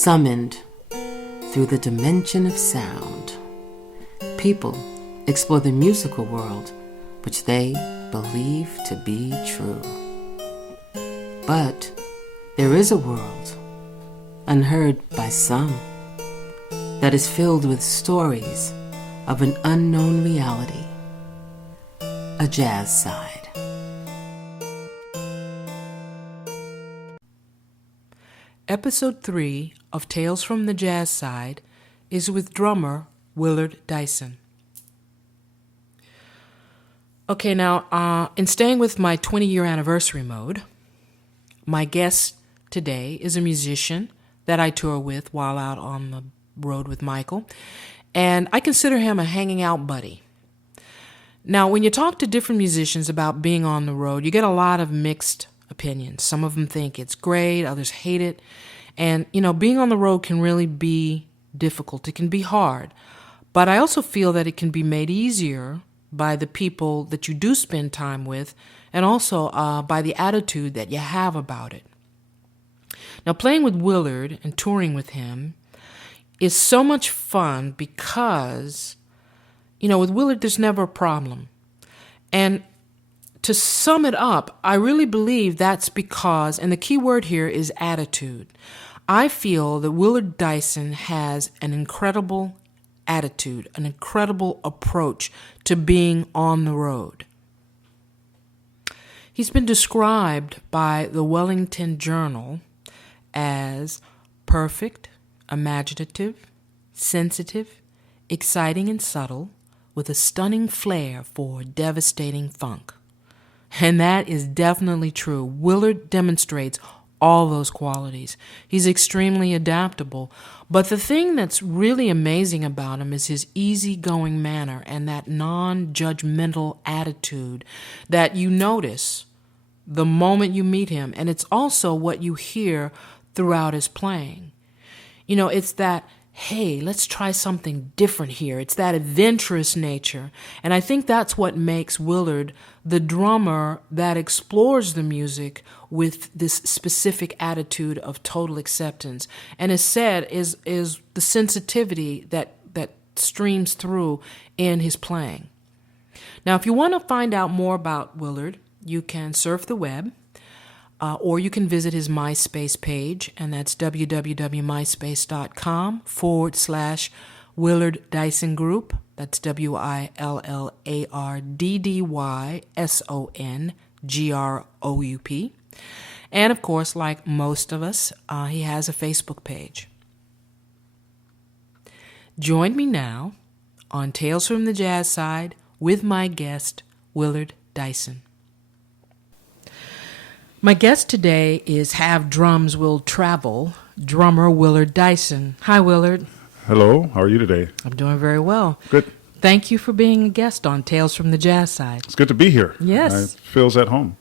summoned through the dimension of sound. People explore the musical world, which they believe to be true. But there is a world, unheard by some, that is filled with stories of an unknown reality, a jazz side. Episode 3 of Tales from the Jazz Side is with drummer Willard Dyson. Okay, now, in staying with my 20-year anniversary mode, my guest today is a musician that I tour with while out on the road with Michael, and I consider him a hanging out buddy. Now, when you talk to different musicians about being on the road, you get a lot of mixed opinions. Some of them think it's great, others hate it. And, being on the road can really be difficult. It can be hard. But I also feel that it can be made easier by the people that you do spend time with, and also by the attitude that you have about it. Now, playing with Willard and touring with him is so much fun because, with Willard, there's never a problem. And to sum it up, I really believe that's because, and the key word here is attitude. I feel that Willard Dyson has an incredible attitude, an incredible approach to being on the road. He's been described by the Wellington Journal as perfect, imaginative, sensitive, exciting and subtle, with a stunning flair for devastating funk. And that is definitely true. Willard demonstrates all those qualities. He's extremely adaptable. But the thing that's really amazing about him is his easygoing manner and that non-judgmental attitude that you notice the moment you meet him. And it's also what you hear throughout his playing. It's that, hey, let's try something different here. It's that adventurous nature. And I think that's what makes Willard the drummer that explores the music with this specific attitude of total acceptance. And as said, is the sensitivity that streams through in his playing. Now, if you want to find out more about Willard, you can surf the web. Or you can visit his MySpace page, and that's www.myspace.com/Willard Dyson Group. That's WillardDysongroup. And of course, like most of us, he has a Facebook page. Join me now on Tales from the Jazz Side with my guest, Willard Dyson. My guest today is Have Drums Will Travel, drummer Willard Dyson. Hi, Willard. Hello. How are you today? I'm doing very well. Good. Thank you for being a guest on Tales from the Jazz Side. It's good to be here. Yes. It feels at home.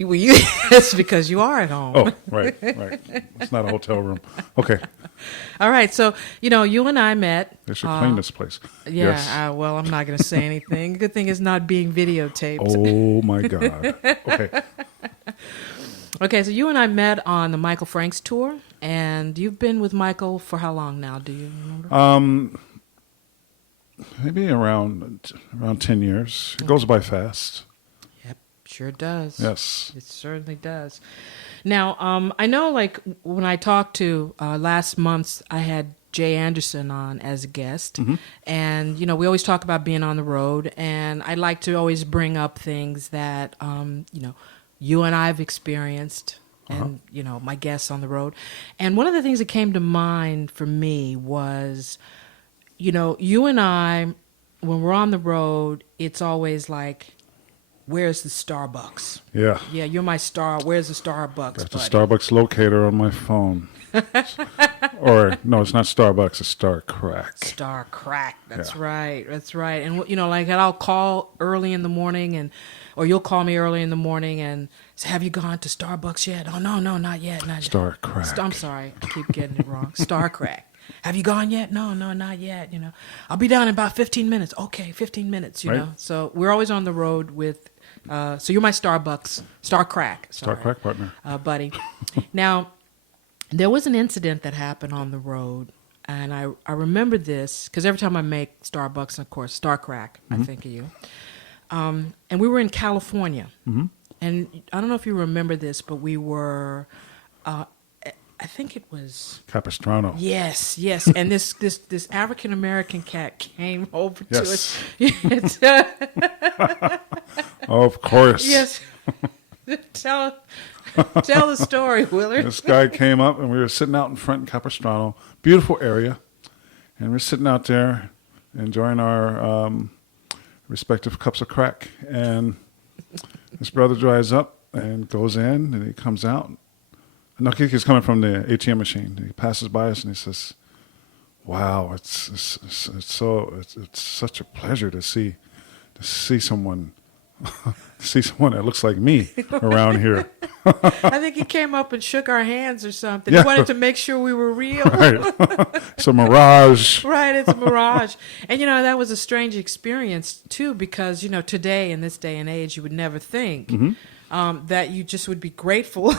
Well, it's because you are at home. Oh, right. It's not a hotel room. Okay. All right. So, you and I met. They should clean this place. Yeah. Yes. Well, I'm not going to say anything. Good thing it's not being videotaped. Oh, my God. Okay. Okay, so you and I met on the Michael Franks tour, and you've been with Michael for how long now? Do you remember? Maybe around 10 years. It goes by fast. Yep, sure does. Yes. It certainly does. Now, I know, like, when I talked to last month, I had Jay Anderson on as a guest, and, we always talk about being on the road, and I like to always bring up things that, you and I have experienced, and, my guests on the road. And one of the things that came to mind for me was, you and I, when we're on the road, it's always like, where's the Starbucks? Yeah. Yeah, you're my star. Where's the Starbucks, Got the buddy? Starbucks locator on my phone. Or, no, it's not Starbucks, it's Star Crack. Star Crack. That's Yeah. right. That's right. And, like, I'll call early in the morning, or you'll call me early in the morning and say, have you gone to Starbucks yet? Oh, no, not yet. Star Crack. I'm sorry. I keep getting it wrong. Star Crack. Have you gone yet? No, not yet. I'll be down in about 15 minutes. Okay, 15 minutes, Right. know. So we're always on the road with, so you're my Starbucks, Star Crack. Sorry, Star Crack partner. buddy. Now, there was an incident that happened on the road, and I remember this because every time I make Starbucks, and of course, Star Crack, I think of you. And we were in California. And I don't know if you remember this, but we were, I think it was Capistrano. Yes. And this African American cat came over to us. Of course. Yes. Tell the story, Willard. This guy came up, and we were sitting out in front in Capistrano, beautiful area, and we're sitting out there enjoying our respective cups of crack. And this brother drives up and goes in, and he comes out. And he's coming from the ATM machine. He passes by us, and he says, "Wow, it's such a pleasure to see someone." See someone that looks like me around here. I think he came up and shook our hands or something. Yeah. He wanted to make sure we were real. Right. It's a mirage. Right, it's a mirage. And, that was a strange experience, too, because, today, in this day and age, you would never think that you just would be grateful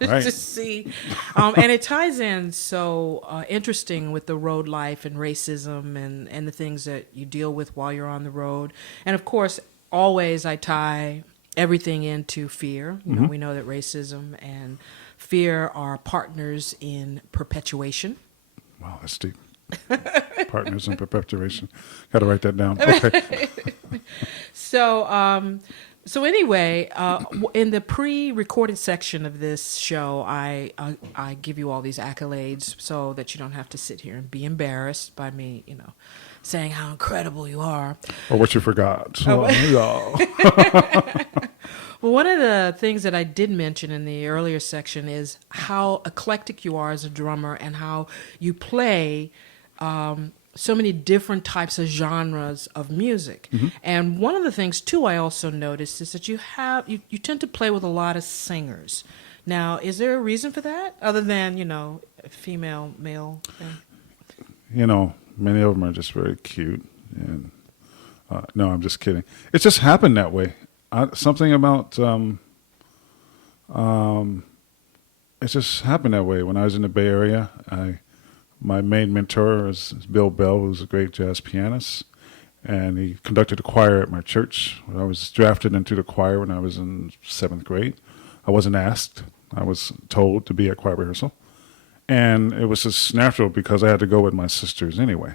Right. to see. And it ties in so interesting with the road life and racism and the things that you deal with while you're on the road. And, of course, always I tie everything into fear. We know that racism and fear are partners in perpetuation. Wow, that's deep. Partners in perpetuation. Got to write that down. Okay. So anyway, in the pre-recorded section of this show, I give you all these accolades so that you don't have to sit here and be embarrassed by me, saying how incredible you are. Or what you forgot. Well, one of the things that I did mention in the earlier section is how eclectic you are as a drummer and how you play so many different types of genres of music. And one of the things, too, I also noticed is that you tend to play with a lot of singers. Now, is there a reason for that other than, a female, male thing? Many of them are just very cute. And no, I'm just kidding. It just happened that way. Something about it just happened that way. When I was in the Bay Area, my main mentor is Bill Bell, who's a great jazz pianist, and he conducted a choir at my church. I was drafted into the choir when I was in 7th grade. I wasn't asked. I was told to be at choir rehearsal. And it was just natural because I had to go with my sisters anyway.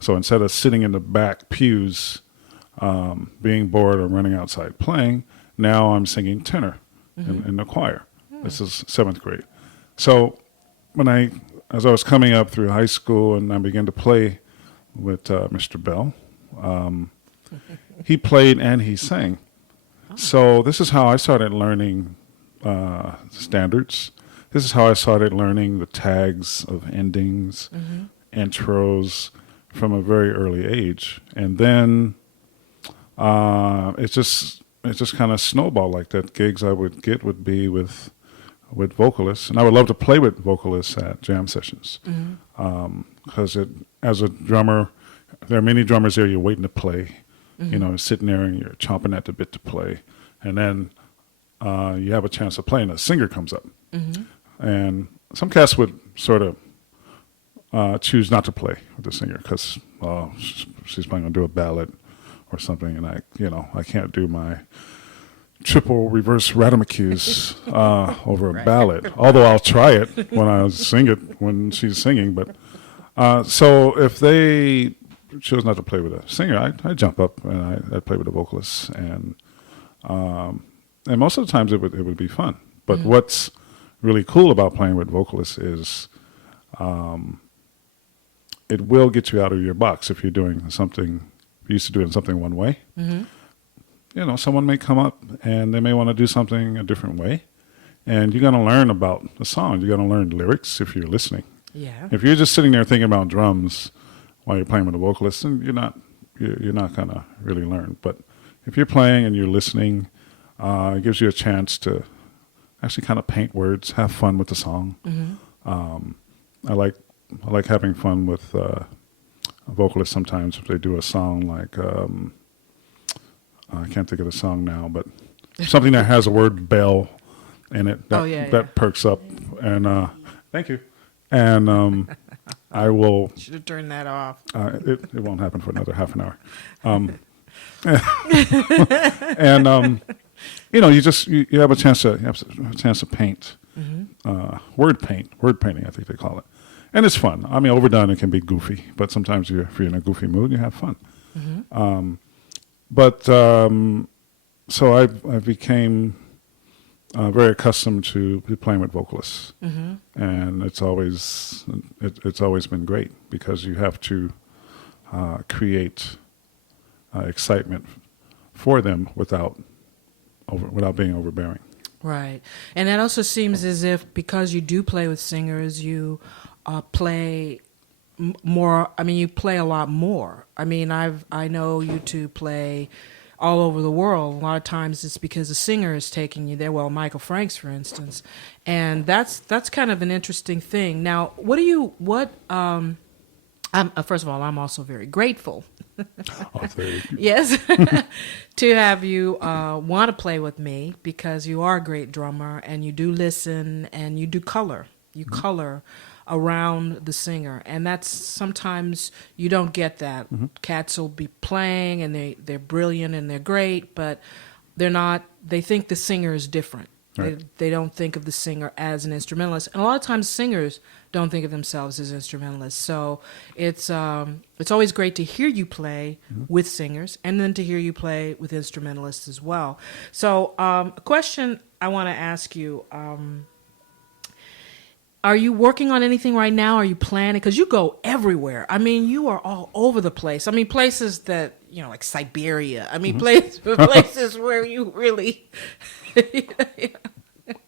So instead of sitting in the back pews, being bored or running outside playing, now I'm singing tenor in the choir. This is 7th grade. So as I was coming up through high school and I began to play with Mr. Bell, he played and he sang. So this is how I started learning standards. This is how I started learning the tags of endings, intros from a very early age. And then it just kind of snowballed like that. Gigs I would get would be with vocalists. And I would love to play with vocalists at jam sessions. Because as a drummer, there are many drummers there you're waiting to play. Sitting there and you're chomping at the bit to play. And then you have a chance to play and a singer comes up. And some cats would sort of choose not to play with the singer because she's probably going to do a ballad or something, and I can't do my triple reverse radamucus over a ballad. Although I'll try it when I sing it when she's singing. But so if they chose not to play with a singer, I jump up and I play with the vocalists, and most of the times it would be fun. But what's really cool about playing with vocalists is it will get you out of your box if you're doing something, you're used to doing something one way. Someone may come up and they may want to do something a different way. And you're going to learn about the song. You're going to learn lyrics if you're listening. Yeah. If you're just sitting there thinking about drums while you're playing with a vocalist, then you're not going to really learn. But if you're playing and you're listening, it gives you a chance to actually kind of paint words, have fun with the song. I like having fun with a vocalist sometimes if they do a song like, I can't think of the song now, but something that has the word bell in it, that perks up. And Thank you. And I will. Should have turned that off. It won't happen for another half an hour. And you have a chance to paint, word painting, I think they call it, and it's fun. I mean, overdone it can be goofy, but sometimes if you're in a goofy mood, you have fun. So I became very accustomed to playing with vocalists, and it's always been great because you have to create excitement for them without being overbearing. Right. And that also seems as if because you do play with singers, you play more. I mean, you play a lot more. I mean, I know you two play all over the world. A lot of times it's because a singer is taking you there. Well, Michael Franks, for instance, and that's kind of an interesting thing. Now, first of all, I'm also very grateful. Oh, thank you. Yes, to have you want to play with me because you are a great drummer and you do listen and you do color. You color around the singer, and that's sometimes you don't get that. Cats will be playing and they're brilliant and they're great, but they're not. They think the singer is different. Right. They don't think of the singer as an instrumentalist, and a lot of times singers don't think of themselves as instrumentalists. So it's always great to hear you play with singers, and then to hear you play with instrumentalists as well. So a question I want to ask you: are you working on anything right now? Are you planning? Because you go everywhere. I mean, you are all over the place. I mean, places that like Siberia. I mean, places where you really.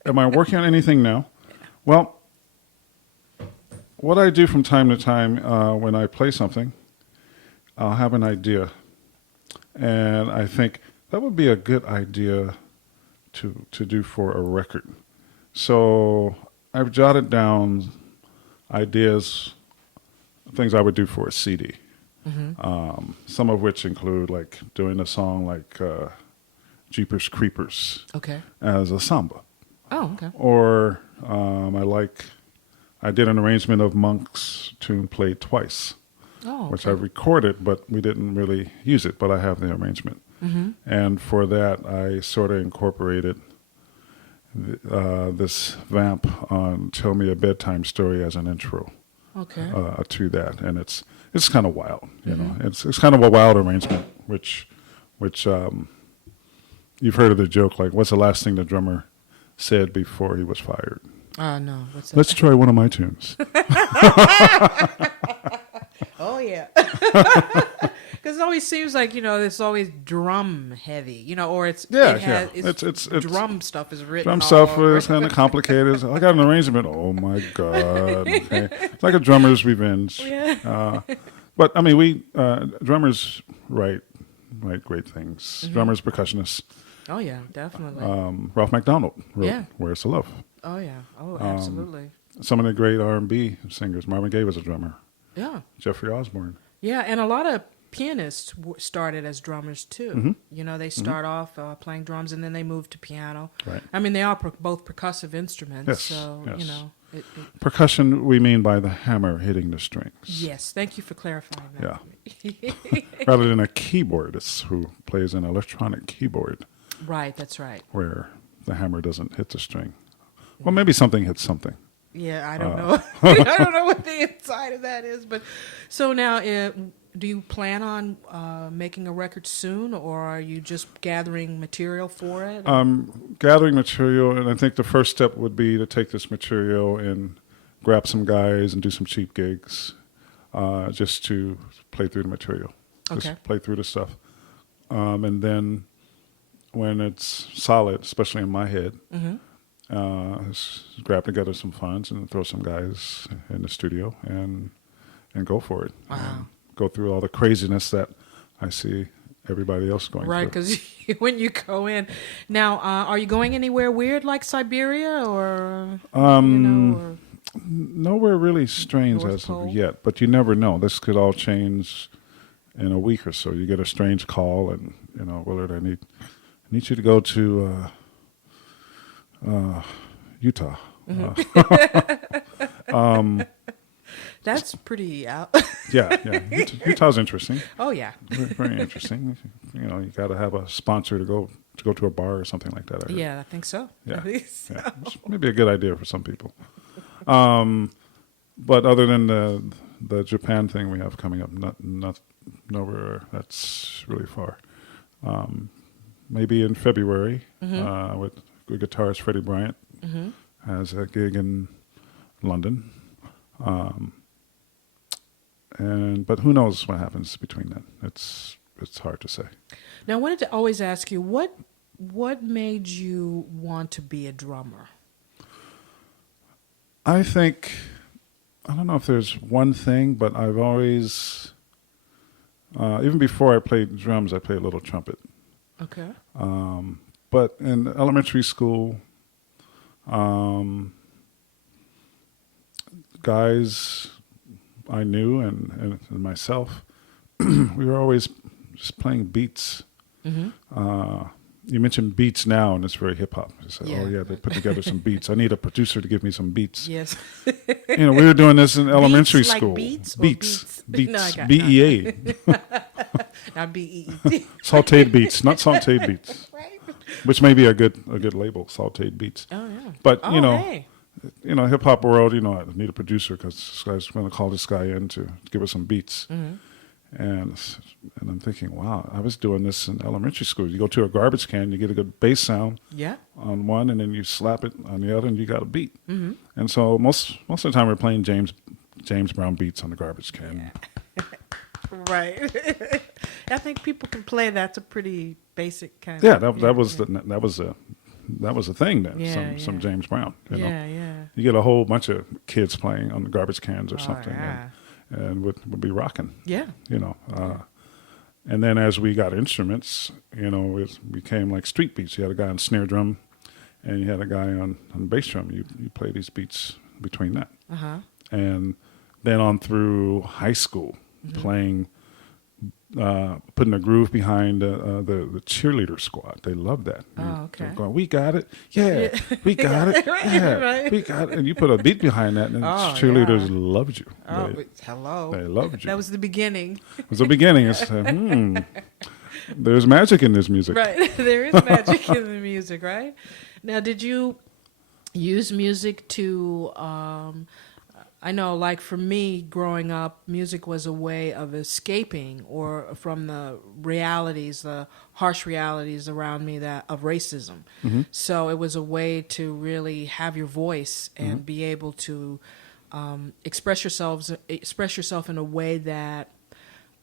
Am I working on anything now? Well, what I do from time to time when I play something, I'll have an idea, and I think that would be a good idea to do for a record. So I've jotted down ideas, things I would do for a CD. Some of which include like doing a song like Jeepers Creepers as a samba. Oh, okay. Or I did an arrangement of Monk's tune played twice, which I recorded, but we didn't really use it, but I have the arrangement. And for that, I sort of incorporated this vamp on Tell Me a Bedtime Story as an intro to that. And it's kind of wild, you know. It's kind of a wild arrangement, which you've heard of the joke, like, what's the last thing the drummer said before he was fired? No. What's that? Let's try one of my tunes. Oh, yeah. Because it always seems like, it's always drum heavy, or it's drum stuff is written. Drum stuff is kind of complicated. I got an arrangement. Oh, my God. Okay. It's like a drummer's revenge. Yeah. But, I mean, drummers write great things. Drummers, percussionists. Oh, yeah, definitely. Ralph McDonald wrote Where's the Love? Oh, yeah. Oh, absolutely. Some of the great R&B singers. Marvin Gaye was a drummer. Yeah. Jeffrey Osborne. Yeah, and a lot of pianists started as drummers, too. They start off playing drums, and then they move to piano. Right. I mean, they are both percussive instruments. Yes, so, yes. Percussion, we mean by the hammer hitting the strings. Yes, thank you for clarifying that. Yeah. Rather than a keyboardist who plays an electronic keyboard. Right, that's right. Where the hammer doesn't hit the string. Well, maybe something hits something. Yeah, I don't know. I don't know what the inside of that is. But so now, do you plan on making a record soon, or are you just gathering material for it? Gathering material, and I think the first step would be to take this material and grab some guys and do some cheap gigs, just to play through the material. Just play through the stuff. And then when it's solid, especially in my head, grab together some funds and throw some guys in the studio and go for it. Wow. Go through all the craziness that I see everybody else going through. Right, because when you go in. Now, are you going anywhere weird like Siberia or, or nowhere really strange North as Pole? of yet, but you never know. This could all change in a week or so. You get a strange call and, Willard, I need you to go to Utah. That's pretty out. Yeah. Utah's interesting. Oh yeah. Very interesting. You know, you got to have a sponsor to go to a bar or something like that. Yeah, I think so. Yeah. I think so. Yeah. Which may be a good idea for some people. But other than the Japan thing we have coming up, nowhere that's really far. Maybe in February with guitarist Freddie Bryant has a gig in London. But who knows what happens between then? It's hard to say. Now, I wanted to always ask you what made you want to be a drummer? I think, I don't know if there's one thing, but I've always, even before I played drums, I played a little trumpet. Okay. But in elementary school, guys I knew and myself, we were always just playing beats. You mentioned beats now, and it's very hip hop. Oh yeah, they put together some beats. I need a producer to give me some beats. Yes. You know, we were doing this in elementary Beats, school. like beats. Beats. No, I got BEA. Not BEET. Sauteed beats, not sauteed beats. Right. Which may be a good label, sauteed beats. Oh yeah. But Hey. you know, hip hop world, you know, I need a producer because this guy's going to call this guy in to give us some beats. And I'm thinking, wow, I was doing this in elementary school. You go to a garbage can, you get a good bass sound on one, and then you slap it on the other, and you got a beat. And so most of the time we're playing James Brown beats on the garbage can. Right. I think people can play. That's a pretty basic kind of. Yeah, that was the thing then. Yeah, some James Brown. You know? Yeah. You get a whole bunch of kids playing on the garbage cans or something. Yeah. And would be rocking. Yeah. You know, and then as we got instruments, you know, it became like street beats. You had a guy on snare drum, and you had a guy on bass drum. You play these beats between that, and then on through high school, playing, putting a groove behind the cheerleader squad. They loved that. Oh, okay. They're going, we got it. Yeah, we got it. Yeah, Right. we got it. And you put a beat behind that, and cheerleaders loved you. Oh, hello. They loved you. That was the beginning. It was the beginning. It's there's magic in this music. Right. There is magic in the music, right? Now, did you use music to, I know, like for me growing up, music was a way of escaping or from the realities, the harsh realities around me of racism. So it was a way to really have your voice and be able to express yourself in a way that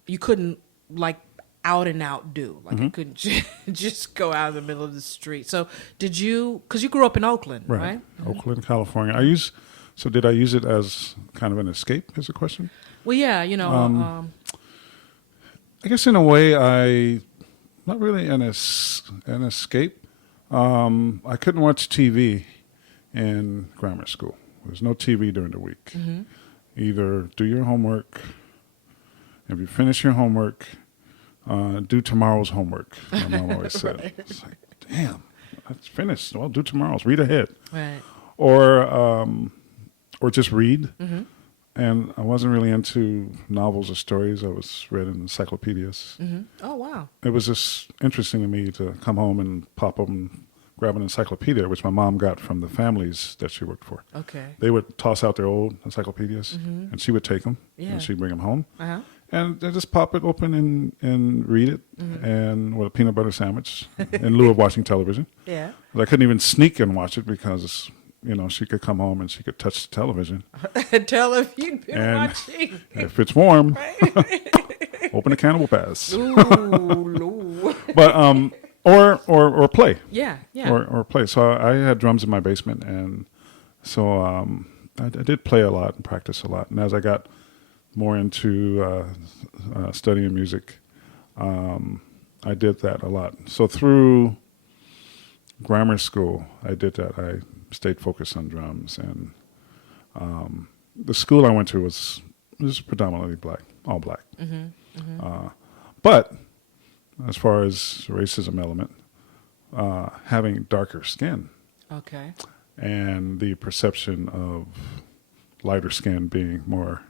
you couldn't like out and out do. Like you couldn't just go out in the middle of the street. So did you, because you grew up in Oakland, right? Oakland, California. So did I use it as kind of an escape, is the question? Well, yeah, you know. I guess in a way, not really an escape. I couldn't watch TV in grammar school. There was no TV during the week. Either do your homework. If you finish your homework, do tomorrow's homework. My mom always said. Right. It's like, damn, that's finished. Well, do tomorrow's. Read ahead. Right. Or just read. And I wasn't really into novels or stories. I was read in encyclopedias. Oh, wow. It was just interesting to me to come home and pop up and grab an encyclopedia, which my mom got from the families that she worked for. Okay. They would toss out their old encyclopedias, and she would take them, and she'd bring them home. And they just pop it open and read it, and with a peanut butter sandwich in lieu of watching television. Yeah. But I couldn't even sneak and watch it because, you know, she could come home and she could touch the television. Tell if you'd been watching. If it's warm, open a Cannibal Pass. Ooh, Lord. But or play. Yeah. Or play. So I had drums in my basement, and so I did play a lot and practice a lot. And as I got more into studying music, I did that a lot. So through grammar school, I did that. I stayed focused on drums, and the school I went to was predominantly black, all black. But as far as racism element, having darker skin, Okay. and the perception of lighter skin being more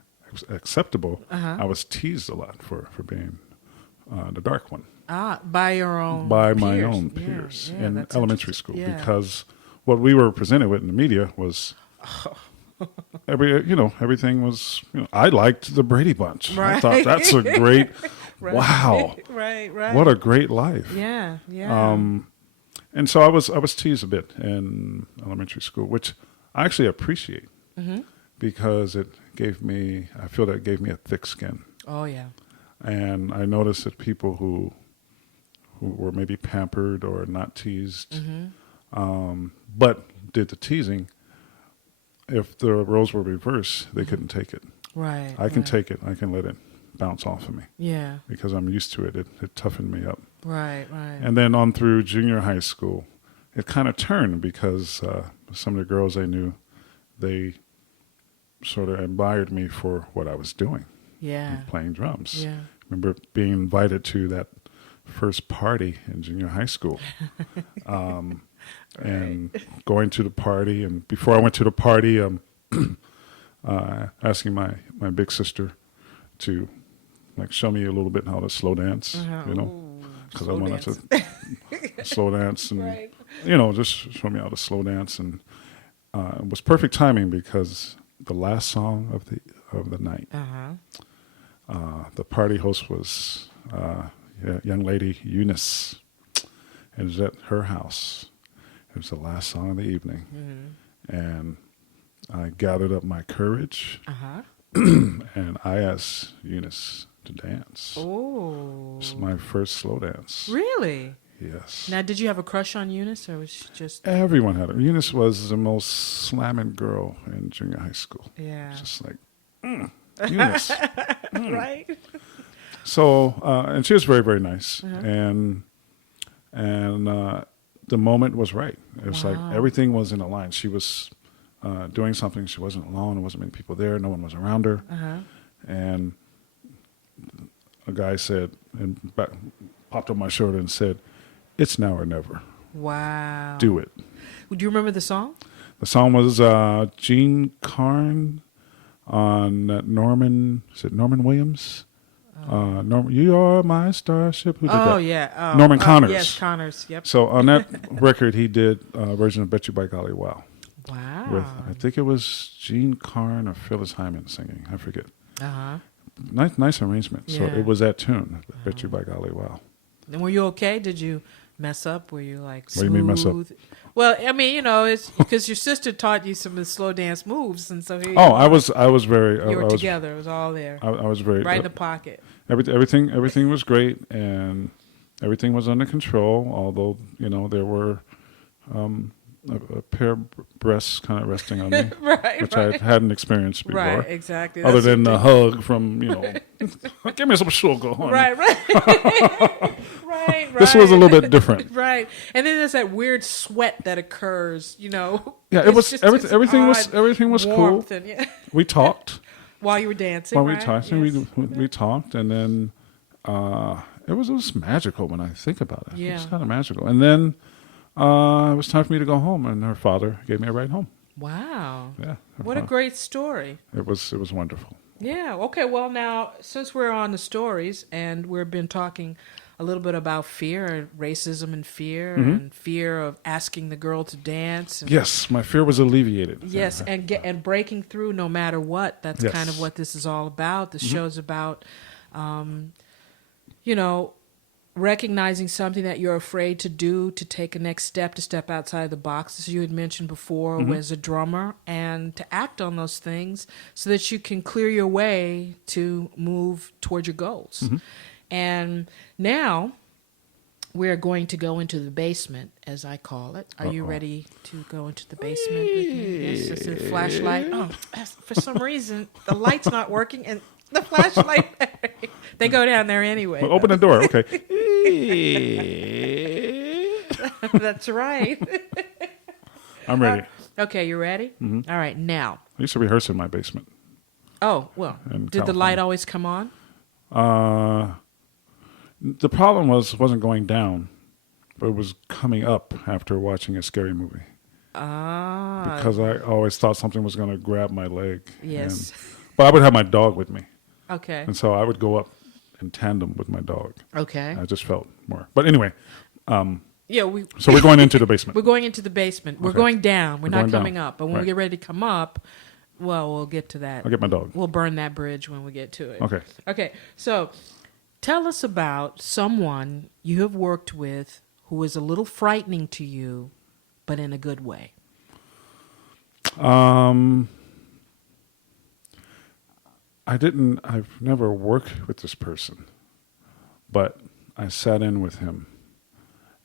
acceptable, I was teased a lot for being the dark one. By your own By peers. my own peers in elementary school, Yeah. because what we were presented with in the media was everything was. I liked the Brady Bunch. Right. I thought that's a great. Right. Wow. Right. What a great life. Yeah. And so I was teased a bit in elementary school, which I actually appreciate because I feel that it gave me a thick skin. Oh yeah. And I noticed that people who were maybe pampered or not teased, but did the teasing, if the roles were reversed, they couldn't take it. Right. I can take it. I can let it bounce off of me. Yeah. Because I'm used to it. It toughened me up. Right. And then on through junior high school, it kind of turned because some of the girls I knew, they sort of admired me for what I was doing. Yeah. Playing drums. Yeah. I remember being invited to that first party in junior high school. And going to the party. And before I went to the party, asking my big sister to show me a little bit how to slow dance, because I wanted to slow dance and, just show me how to slow dance. And it was perfect timing because the last song of the night, the party host was a young lady, Eunice. It was at her house. It was the last song of the evening. And I gathered up my courage and I asked Eunice to dance. Oh. It's my first slow dance. Really? Yes. Now, did you have a crush on Eunice, or was she just... Everyone had it. Eunice was the most slamming girl in junior high school. Yeah. Just like, Eunice. Right? So, and she was very, very nice. And the moment was right. It was like everything was in a line. She was doing something. She wasn't alone. There wasn't many people there. No one was around her. And a guy said, and popped on my shoulder and said, "It's now or never. Wow. Do it." Do you remember the song? The song was Gene Carn on Norman. Is it Norman Williams? Norman, you are my starship. Who did that? Yeah. Norman Connors. Yes, Connors. Yep. So on that record, he did a version of "Bet You by Golly Wow." Wow. With I think it was Gene Carn or Phyllis Hyman singing. I forget. Nice arrangement. So Yeah. it was that tune, "Bet You by Golly Wow." And were you okay? Did you mess up? Were you like smooth? What do you mean mess up? Well, I mean, it's because your sister taught you some of the slow dance moves, and so here I was very. you were together. It was all there. I was very right in the pocket. Everything was great, and everything was under control. Although there were a pair of breasts kind of resting on me, which I hadn't experienced before. Right, exactly. Other than the hug from give me some sugar, honey. Right. Right. This was a little bit different. Right. And then there's that weird sweat that occurs, Yeah, It's it was just everything this was odd cool. warmth and, We talked while you were dancing. while right? we talked, Yes. and we talked, and then it was magical when I think about it. Yeah. It was kind of magical, and then it was time for me to go home, and her father gave me a ride home. Wow. Yeah, What a great story. It was wonderful. Yeah. Okay. Well, now, since we're on the stories and we've been talking a little bit about fear and racism and fear of asking the girl to dance. And, Yes, my fear was alleviated. yes, and breaking through no matter what. That's Yes. kind of what this is all about. The show's about, recognizing something that you're afraid to do, to take a next step, to step outside the box, as you had mentioned before, as a drummer, and to act on those things so that you can clear your way to move toward your goals. And now we're going to go into the basement, as I call it. Are you ready to go into the basement with me? Yes, it's a flashlight. Oh, for some reason, the light's not working, and the flashlight, they go down there anyway. Well, open the door, okay. That's right. I'm ready. Okay, you ready? All right, now. I used to rehearse in my basement. Oh, well, In did the California. light always come on? The problem wasn't going down, but it was coming up after watching a scary movie. Ah. because I always thought something was going to grab my leg. Yes. But I would have my dog with me. Okay. And so I would go up in tandem with my dog. Okay. I just felt more. But anyway, Yeah, so we're going into the basement. we're going into the basement. We're Okay. going down. We're not going down. coming up. But when we Right. get ready to come up, well, we'll get to that. I'll get my dog. We'll burn that bridge when we get to it. Okay. Okay. So tell us about someone you have worked with who is a little frightening to you, but in a good way. I've never worked with this person, but I sat in with him.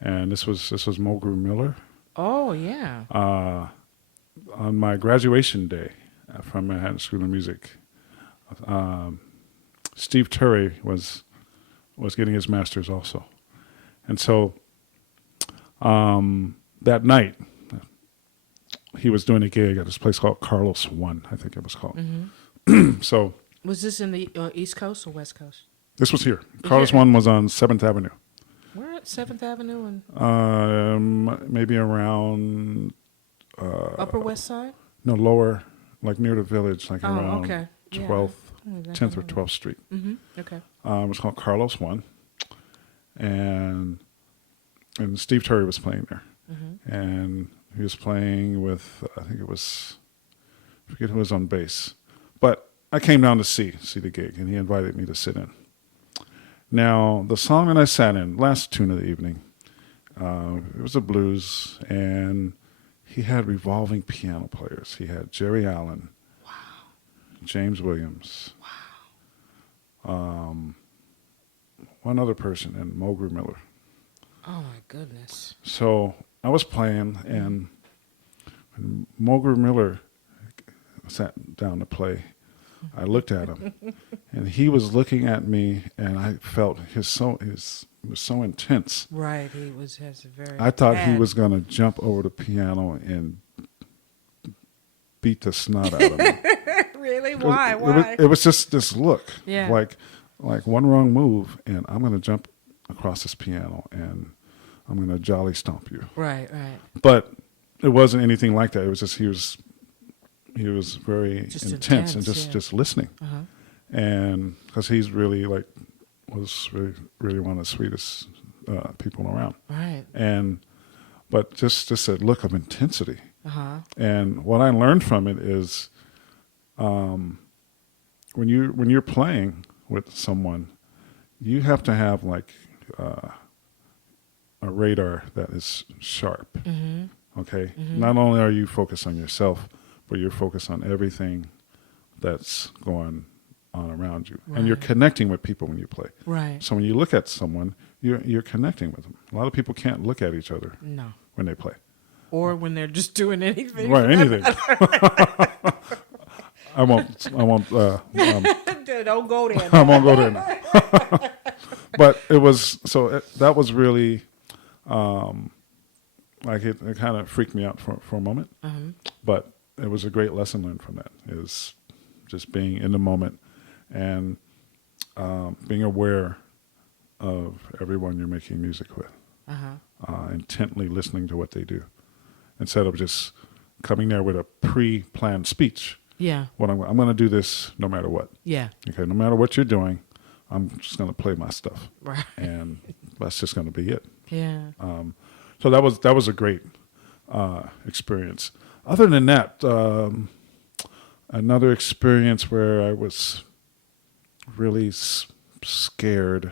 And this was Mulgrew Miller. Oh, yeah. On my graduation day from Manhattan School of Music, Steve Turry was getting his master's also. And so that night, he was doing a gig at this place called Carlos One, I think it was called. Mm-hmm. So Was this in the East Coast or West Coast? this was here. Carlos One was on 7th Avenue. We're at 7th Avenue and Maybe around Upper West Side? no lower, like near the Village, like Oh, around okay. Yeah. 12th, Oh, that's 10th or right. 12th Street. Mm-hmm. Okay. It was called Carlos One, and Steve Turry was playing there, Mm-hmm. and he was playing with I forget who was on bass, but I came down to see the gig, and he invited me to sit in. Now the song that I sat in, last tune of the evening, it was a blues, and he had revolving piano players. He had Jerry Allen, Wow. James Williams, one other person, and Mulgrew Miller. Oh, my goodness. So I was playing, and when Mulgrew Miller sat down to play, I looked at him, and he was looking at me, and I felt it was so intense. Right. He has a very. I thought he bad- was going to jump over the piano and beat the snot out of me. Really? It Why? was- It was just this look, Yeah. like one wrong move, and I'm going to jump across this piano, and I'm going to jolly stomp you. Right. Right. But it wasn't anything like that. It was just he was very Just intense and intense, just listening, Uh-huh. and because he's really was really one of the sweetest people around, Right. but just that look of intensity. Uh-huh. And what I learned from it is, when you're playing with someone, you have to have like a radar that is sharp. Mm-hmm. Okay, Mm-hmm. not only are you focused on yourself, but you're focused on everything that's going on around you, and you're Right. connecting with people when you play. Right. So when you look at someone, you're connecting with them. A lot of people can't look at each other No. when they play. Or when they're just doing anything. Right, anything. I won't. Don't go there. I won't go there now. But it was that was really, like it kind of freaked me out for a moment. Uh-huh. But it was a great lesson learned from that. Is just being in the moment and being aware of everyone you're making music with, Uh-huh. intently listening to what they do, instead of just coming there with a pre-planned speech. Yeah. What I'm going to do this no matter what. Yeah. Okay, no matter what you're doing, I'm just going to play my stuff, Right. and that's just going to be it. Yeah. So that was a great experience. Other than that, another experience where I was really scared,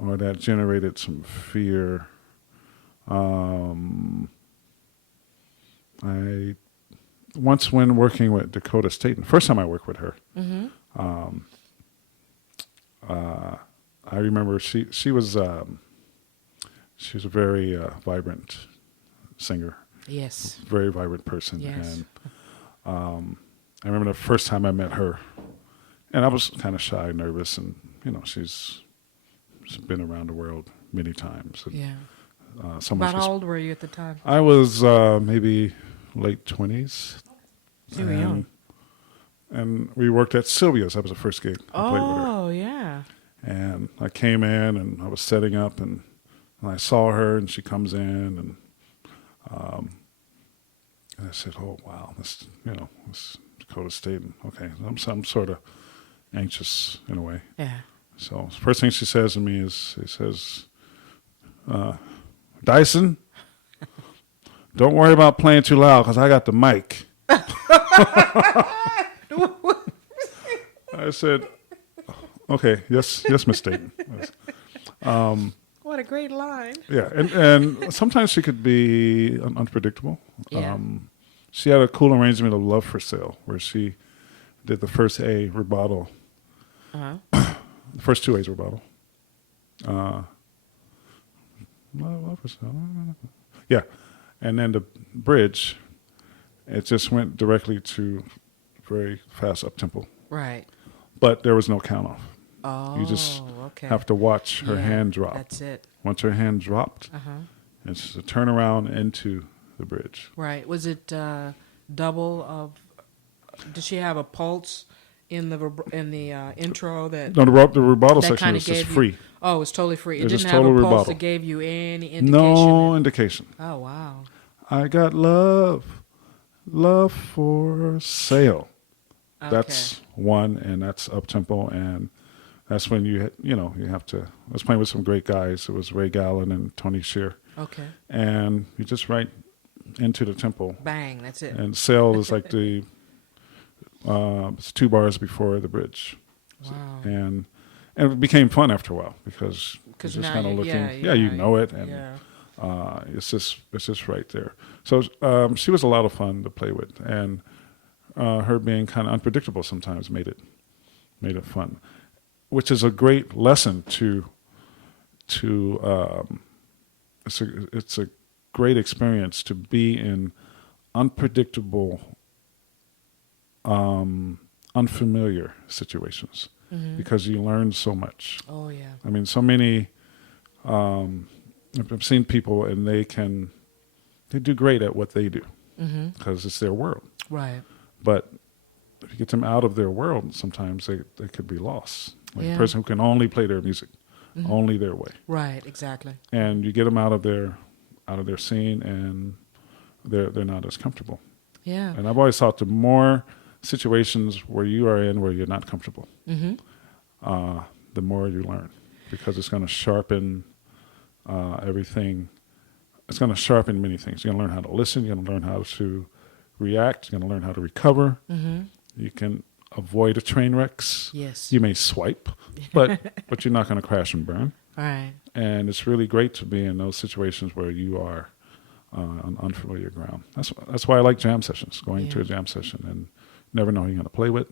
or that generated some fear. I once, when working with Dakota Staton, first time I worked with her, Mm-hmm. I remember she was a very vibrant singer, Yes. very vibrant person, Yes. and I remember the first time I met her, and I was kind of shy, nervous, and she's been around the world many times. And, Yeah. so much. About how old were you at the time? I was maybe late 20s. You were young. And we worked at Sylvia's. That was the first gig I played with her. Oh, yeah. And I came in, and I was setting up, and I saw her, and she comes in, and And I said, "Oh wow, this Dakota Staton. Okay, I'm sort of anxious in a way." Yeah. So the first thing she says to me is, she says, "Dyson, don't worry about playing too loud because I got the mic." I said, "Okay, yes, Miss Staton." What a great line. Yeah, and sometimes she could be unpredictable. Yeah. She had a cool arrangement of Love for Sale where she did the first A rubato, Uh-huh. the first two A's rubato. Love for Sale. Yeah, and then the bridge, it just went directly to very fast up tempo, Right. but there was no count off. Oh, You just okay. have to watch her hand drop. That's it. Once her hand dropped, Uh-huh. it's a turnaround into the bridge. Right. Was it double of? Did she have a pulse in the intro that? No, the rubato that section kinda was just gave you- free. Oh, it was totally free. It It was didn't just have a total pulse rebuttal. that gave you any indication. No indication. Oh wow. I got love for sale. Okay. That's one, and that's up tempo, and that's when you have to. I was playing with some great guys. It was Ray Gallen and Tony Shear, Okay. and you just right into the tempo. Bang. That's it. And sale is like it's 2 bars before the bridge, Wow. and it became fun after a while because you're 'Cause just now kind of you- looking. yeah, you know it, and Yeah. it's just right there. So she was a lot of fun to play with, and her being kind of unpredictable sometimes made it fun, which is a great lesson to it's a great experience to be in unpredictable, unfamiliar situations because you learn so much. Oh yeah. I mean, so many. I've seen people, and they do great at what they do because it's their world. Right. But if you get them out of their world, sometimes they could be lost. Like Yeah. a person who can only play their music, only their way, Right. Exactly. and you get them out of their scene, and they're not as comfortable. Yeah. And I've always thought the more situations where you are in where you're not comfortable, the more you learn, because it's going to sharpen everything. It's going to sharpen many things. You're going to learn how to listen. You're going to learn how to react. You're going to learn how to recover. You can avoid train wrecks. Yes. You may swipe, but you're not going to crash and burn. Right. And it's really great to be in those situations where you are on unfamiliar ground. That's why I like jam sessions, going to a jam session and never know who you're going to play with.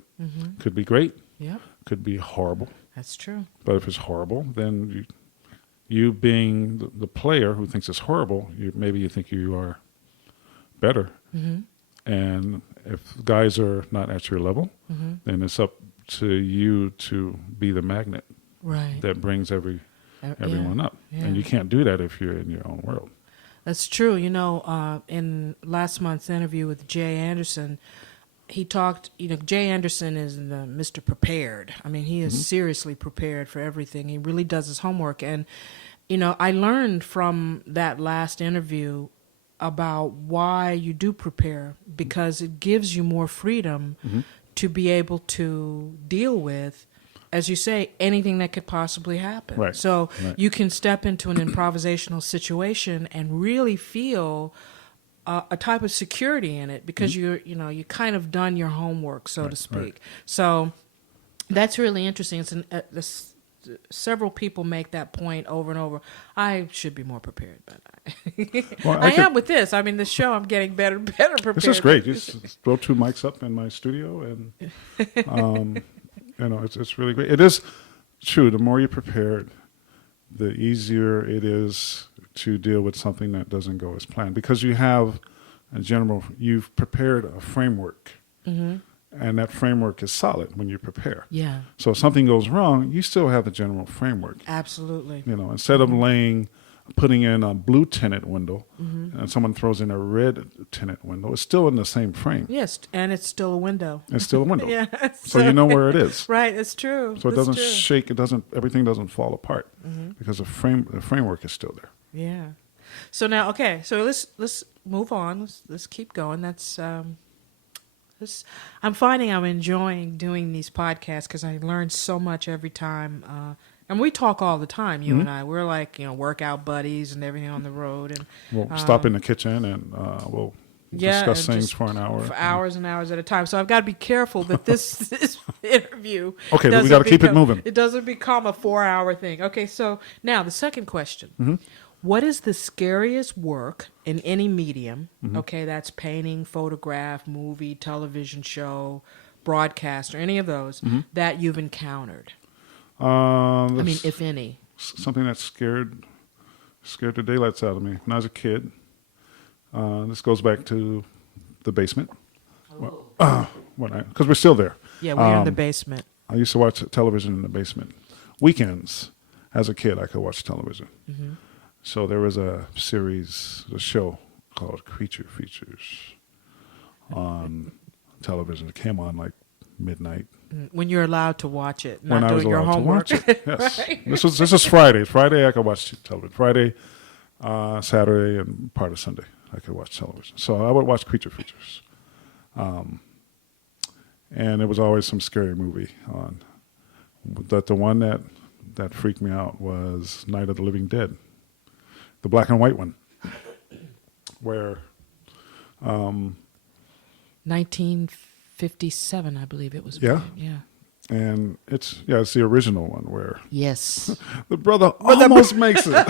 Could be great, Yep. could be horrible. That's true. But if it's horrible, then you being the player who thinks it's horrible, maybe you think you are better. And if guys are not at your level, then it's up to you to be the magnet Right. that brings everyone yeah. up. Yeah. And you can't do that if you're in your own world. That's true. You know, in last month's interview with Jay Anderson, he talked, Jay Anderson is the Mr. Prepared. I mean, he is seriously prepared for everything. He really does his homework. And, I learned from that last interview about why you do prepare, because it gives you more freedom to be able to deal with, as you say, anything that could possibly happen. Right. So Right. you can step into an improvisational situation and really feel a type of security in it because you kind of done your homework, so to speak. right. So that's really interesting. Several people make that point over and over. I should be more prepared, but Well, I am with this. I mean, the show, I'm getting better prepared. This is great. You just throw 2 mics up in my studio, and it's really great. It is true. The more you're prepared, the easier it is to deal with something that doesn't go as planned, because you've prepared a framework, and that framework is solid when you prepare. Yeah, So if something goes wrong, you still have the general framework. absolutely. Instead of putting in a blue tinted window, and someone throws in a red tinted window, it's still in the same frame. Yes, and it's still a window. It's still a window. Yeah, So you know where it is. Right, it's true. So it That's doesn't true. shake. Everything doesn't fall apart because the framework is still there. Yeah. So now, okay, so let's move on. Let's keep going. I'm finding I'm enjoying doing these podcasts because I learn so much every time. And we talk all the time, you and I. We're like, workout buddies and everything on the road. And We'll stop in the kitchen and we'll discuss things for an hour. For hours and hours at a time. So I've got to be careful that this interview. Okay, but we got to keep it moving. It doesn't become a 4-hour thing. Okay, so now the second question. Mm-hmm. What is the scariest work in any medium? Mm-hmm. Okay, that's painting, photograph, movie, television show, broadcast, or any of those that you've encountered? If any. Something that scared the daylights out of me when I was a kid. This goes back to the basement. Because we're still there. Yeah, we're in the basement. I used to watch television in the basement. Weekends, as a kid, I could watch television. Mm-hmm. So there was a show called Creature Features on television. It came on like midnight. When you're allowed to watch it, When not I was doing your allowed homework. to watch it, yes. Right? This is Friday. Friday I could watch television. Friday, Saturday, and part of Sunday I could watch television. So I would watch Creature Features. And there was always some scary movie on. But the one that freaked me out was Night of the Living Dead, the black and white one, where 1957, I believe it was. Yeah? made. Yeah. and it's the original one where Yes. the brother almost makes it.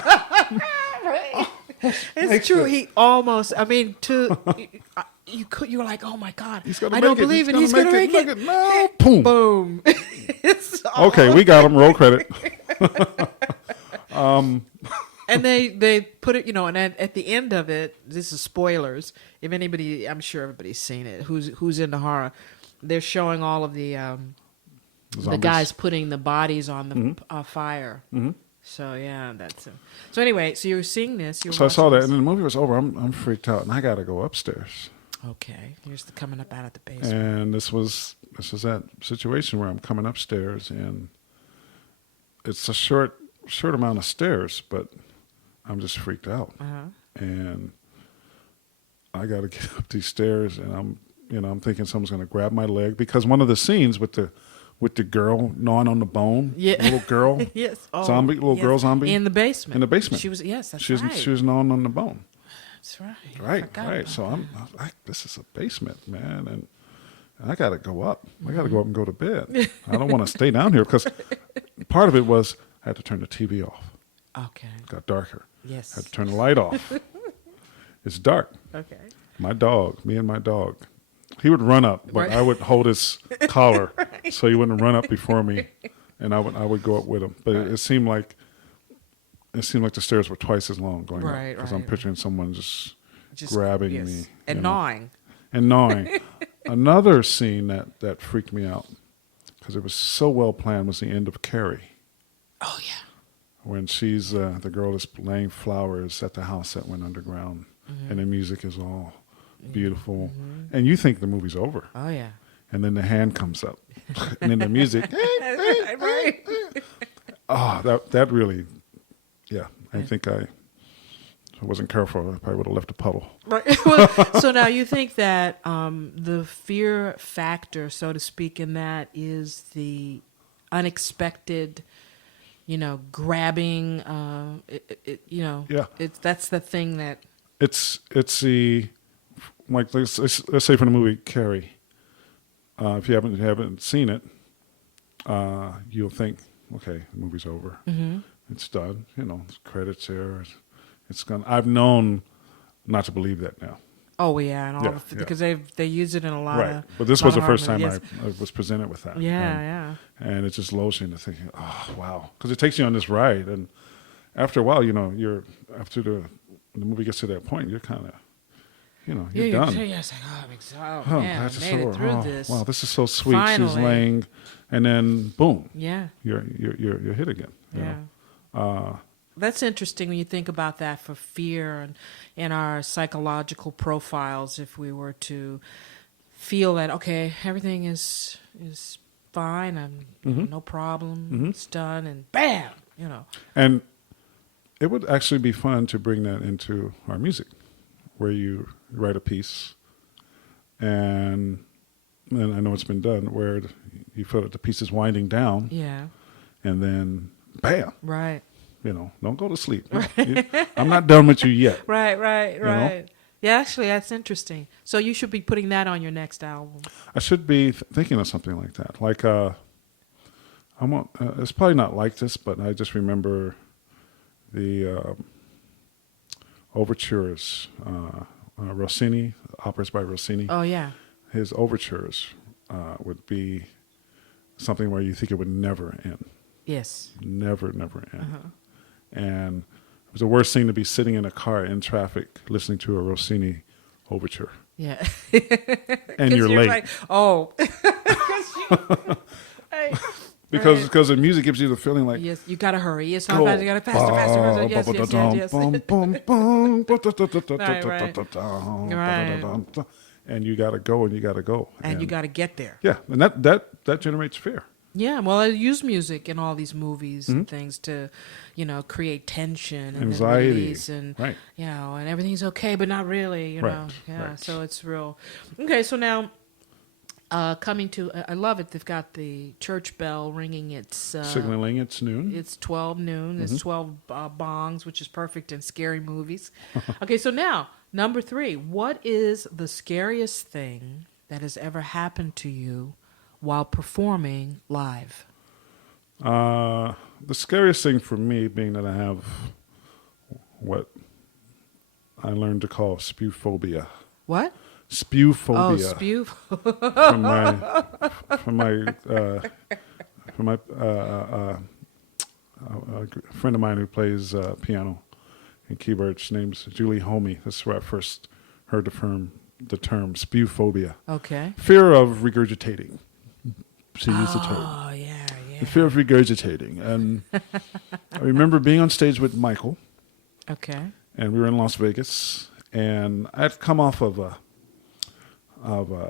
It's true. He almost. I mean, you were like, oh my God, I don't believe it. He's gonna make it. No, boom, Boom. It's okay, we got him. Roll credit. And they put it, and at the end of it, this is spoilers. If anybody, I'm sure everybody's seen it. Who's into horror? They're showing all of the guys putting the bodies on the fire. Mm-hmm. So yeah, that's it. So anyway, so you're seeing this. So I saw that, and then the movie was over. I'm freaked out, and I got to go upstairs. Okay, here's the coming up out of the basement. And this was that situation where I'm coming upstairs, and it's a short amount of stairs, but I'm just freaked out, and I got to get up these stairs, and I'm thinking someone's going to grab my leg, because one of the scenes with the girl gnawing on the bone, little girl, yes, girl zombie in the basement. In the basement, she was right. She was gnawing on the bone. That's right. Right. So I was like, this is a basement, man, and I got to go up. I got to go up and go to bed. I don't want to stay down here, because part of it was I had to turn the TV off. Okay. It got darker. Yes. I had to turn the light off. It's dark. Okay. Me and my dog, he would run up, but I would hold his collar so he wouldn't run up before me, and I would go up with him. But it seemed like the stairs were twice as long going up, because I'm picturing someone just grabbing me and gnawing. Another scene that freaked me out, because it was so well planned, was the end of Carrie. Oh yeah. When she's the girl is laying flowers at the house that went underground, and the music is all beautiful, and you think the movie's over. Oh yeah. And then the hand comes up, and then the music. Right. Oh, that really, yeah. I think I wasn't careful. I probably would have left a puddle. Right. Well, so now you think that the fear factor, so to speak, in that is the unexpected, grabbing. Yeah. That's the thing that. It's the, like, let's say for the movie Carrie. If you haven't seen it, you'll think, okay, the movie's over. Mm-hmm. It's done. Credits there. It's gone. I've known not to believe that now. Oh yeah, and because they use it in a lot of. But this was the first time yes. I was presented with that. Yeah. And it just lulls you into thinking, oh wow, because it takes you on this ride, and after a while, you're after the movie gets to that point, you're kind of. You're done. You're like, I'm exhausted. Oh, man, I made it through this. Wow, this is so sweet. Finally. She's laying, and then boom. Yeah. You're hit again. Yeah. That's interesting when you think about that for fear and in our psychological profiles. If we were to feel that everything is fine, I'm no problem, it's done, and bam, And it would actually be fun to bring that into our music, where you write a piece, and I know it's been done, where you feel that the piece is winding down, Yeah. and then bam, Right. don't go to sleep. I'm not done with you yet. Right. Yeah, actually, that's interesting. So you should be putting that on your next album. I should be thinking of something like that. Like, it's probably not like this, but I just remember the overtures, Rossini, operas by Rossini. Oh, yeah. His overtures would be something where you think it would never end. Yes. Never end. And it was the worst thing to be sitting in a car in traffic listening to a Rossini overture. Yeah. And you're late. Like, oh. Because the music gives you the feeling like, yes, you gotta hurry. Yes, you gotta faster. Yes. Right. And you gotta go. And you gotta get there. Yeah, and that generates fear. Yeah, well, I use music in all these movies and things to, create tension and Anxiety. then release and Right. and everything's okay, but not really, Right, know. Yeah, right. so it's real. Okay, so now coming to, I love it. They've got the church bell ringing. It's Signaling it's noon. It's 12 noon. It's 12 bongs, which is perfect in scary movies. Okay, so now number 3. What is the scariest thing that has ever happened to you while performing live? The scariest thing for me, being that I have what I learned to call spewphobia. What? Spewphobia. Oh, spew. from my a friend of mine who plays piano and keyboard. Her name's Julie Homey. This is where I first heard the term spewphobia. Okay. Fear of regurgitating. She used the term. Oh, yeah. The fear of regurgitating. And I remember being on stage with Michael, Okay. and we were in Las Vegas, and I'd come off of a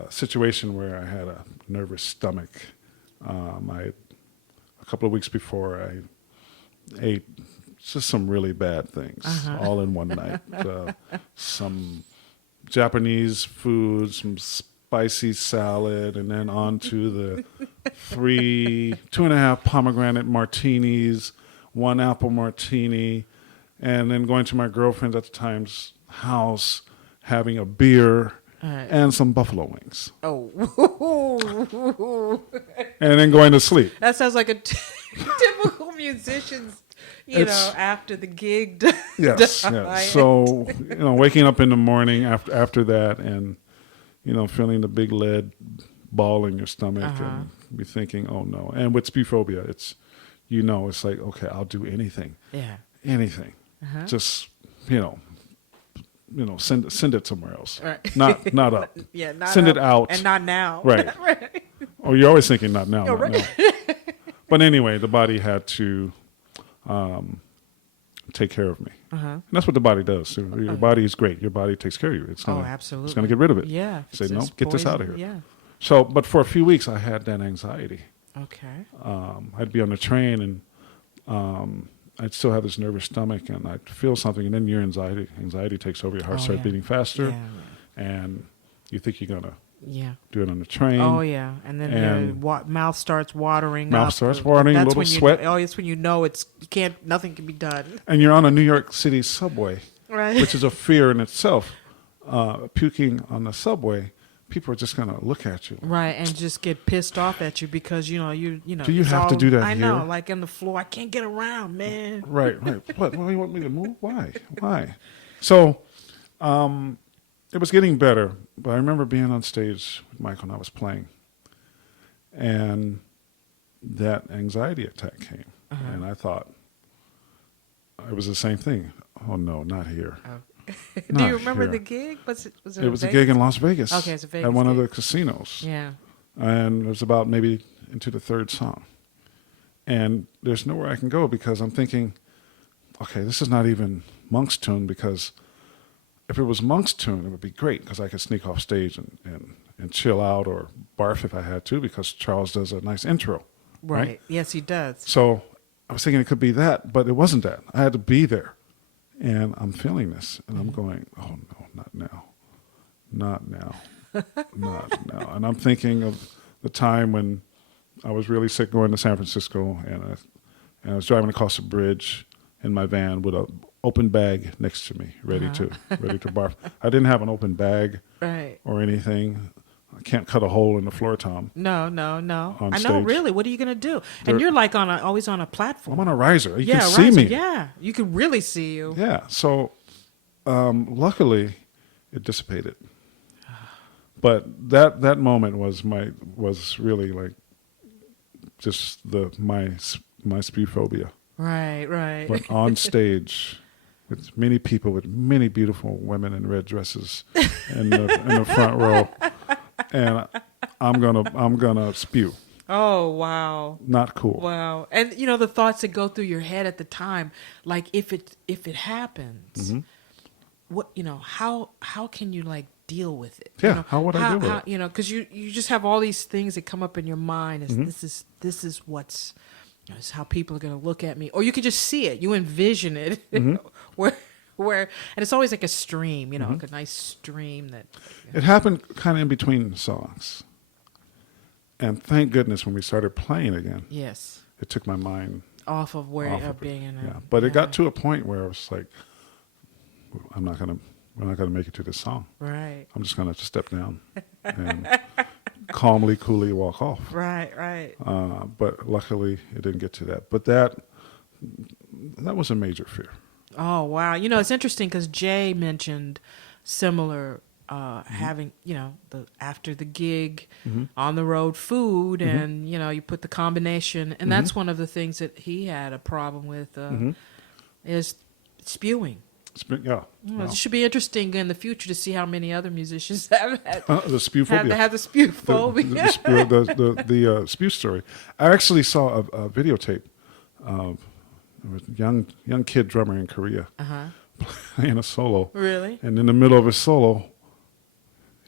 situation where I had a nervous stomach. A couple of weeks before, I ate just some really bad things all in one night. Some Japanese food, some spicy salad, and then on to the 2.5 pomegranate martinis, 1 apple martini, and then going to my girlfriend at the time's house, having a beer and some buffalo wings. Oh. And then going to sleep. That sounds like a typical musician's, after the gig. Yes. So, waking up in the morning after that and, feeling the big lead ball in your stomach and be thinking, oh no. And with spewphobia, it's like, okay, I'll do anything. Yeah. Anything. Just, send it somewhere else. Right. Not up. Yeah, not send up, it out. and not now. Right. Right. Oh, you're always thinking not now. Oh, not right. now. But anyway, the body had to take care of me. And that's what the body does. Your body is great. Your body takes care of you. It's gonna, absolutely. It's going to get rid of it. Yeah. Say, It's no, just get this out of poison. here. Yeah. So, but for a few weeks, I had that anxiety. Okay. I'd be on the train and I'd still have this nervous stomach, and I'd feel something, and then your anxiety takes over. Your heart starts beating faster, and you think you're going to do it on the train. Oh, yeah. And then your mouth starts watering Mouth up. starts watering, a little sweat. It's when you know nothing can be done. And you're on a New York City subway, Right. which is a fear in itself. Puking on the subway, people are just going to look at you. Right, and just get pissed off at you because, Do you it's have to do that I here? know, like on the floor. I can't get around, man. Right. What? You want me to move? Why? So, it was getting better, but I remember being on stage with Michael and I was playing, and that anxiety attack came, and I thought it was the same thing. Oh no, not here. Do you remember the gig? Was it It was a gig in Las Vegas. Okay, it's a Vegas at one of gig. the casinos. Yeah. And it was about maybe into the third song, and there's nowhere I can go because I'm thinking, okay, this is not even Monk's tune, because if it was Monk's tune, it would be great because I could sneak off stage and chill out or barf if I had to, because Charles does a nice intro. Right. Yes, he does. So I was thinking it could be that, but it wasn't that. I had to be there. And I'm feeling this, and I'm going, oh no, not now, not now, not now. And I'm thinking of the time when I was really sick going to San Francisco, and I was driving across the bridge in my van with an open bag next to me, ready to barf. I didn't have an open bag or anything. I can't cut a hole in the floor, Tom. No. On I stage. know, really. What are you going to do? And you're like always on a platform. I'm on a riser. You can a see riser. me. Yeah, you can really see you. Yeah. So, luckily, it dissipated. But that moment was really like just my spew phobia. Right. But on stage, with many people, with many beautiful women in red dresses in the front row, and I'm gonna spew. Oh, wow. Not cool. Wow. And the thoughts that go through your head at the time, like if it happens, what how can you like deal with it? Yeah, how would I deal with it? Because you just have all these things that come up in your mind. This is what's this is how people are going to look at me, or you can just see it. You envision it, where and it's always like a stream, like a nice stream that. It happened kind of in between songs, and thank goodness when we started playing again. Yes. It took my mind off of being in it. Yeah, but it got to a point where I was like, we're not gonna make it to this song. Right. I'm just gonna step down and calmly, coolly walk off. Right. But luckily, it didn't get to that. But that was a major fear. Oh wow! It's interesting because Jay mentioned similar having the after the gig on the road food and you put the combination and that's one of the things that he had a problem with is spewing. Yeah. It should be interesting in the future to see how many other musicians have had the spew phobia. have the spew phobia. The spew story. I actually saw a videotape of a young kid drummer in Korea playing a solo. Really? And in the middle of his solo,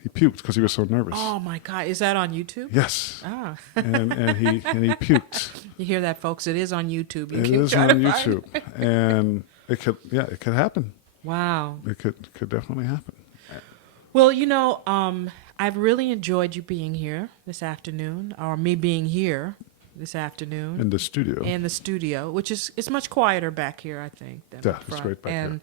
he puked because he was so nervous. Oh my God! Is that on YouTube? Yes. Ah. and he puked. You hear that, folks? It is on YouTube. It is on YouTube, and it could happen. Wow. It could definitely happen. Well, I've really enjoyed you being here this afternoon, or me being here this afternoon. In the studio. In the studio, which it's much quieter back here, I think. Than It's great back here.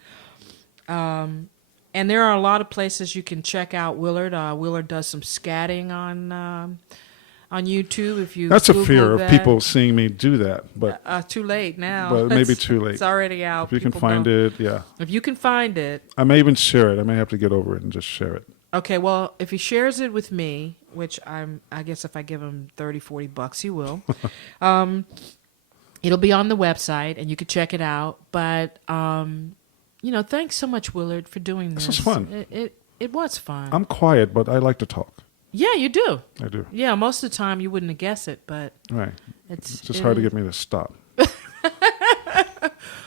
And there are a lot of places you can check out Willard. Willard does some scatting on YouTube. If you That's Google a fear that. of people seeing me do that, but too late now. Well, maybe too late. It's already out. If you can People find don't. it, yeah. If you can find it. I may even share it. I may have to get over it and just share it. Okay, well, if he shares it with me, which I guess if I give him $30-$40, he will. It'll be on the website, and you can check it out. But thanks so much, Willard, for doing this. This was fun. It was fun. I'm quiet, but I like to talk. Yeah, you do. I do. Yeah, most of the time you wouldn't have guessed it, but Right. It's just hard to get me to stop.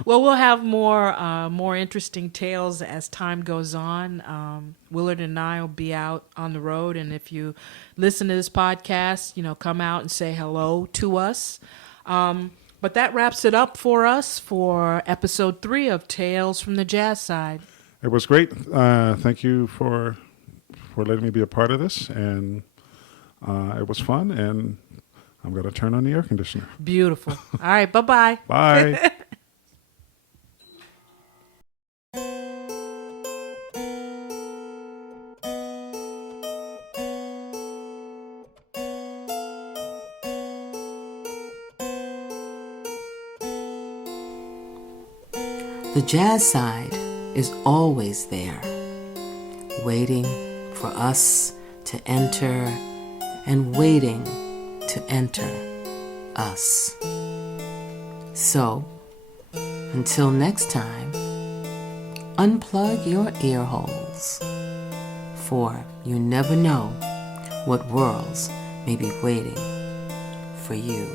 Well, we'll have more interesting tales as time goes on. Willard and I will be out on the road, and if you listen to this podcast, come out and say hello to us. But that wraps it up for us for episode 3 of Tales from the Jazz Side. It was great. Thank you for letting me be a part of this, and it was fun, and I'm going to turn on the air conditioner. Beautiful. All right, bye-bye. Bye. The jazz side is always there, waiting for us to enter and waiting to enter us. So, until next time, unplug your ear holes, for you never know what worlds may be waiting for you.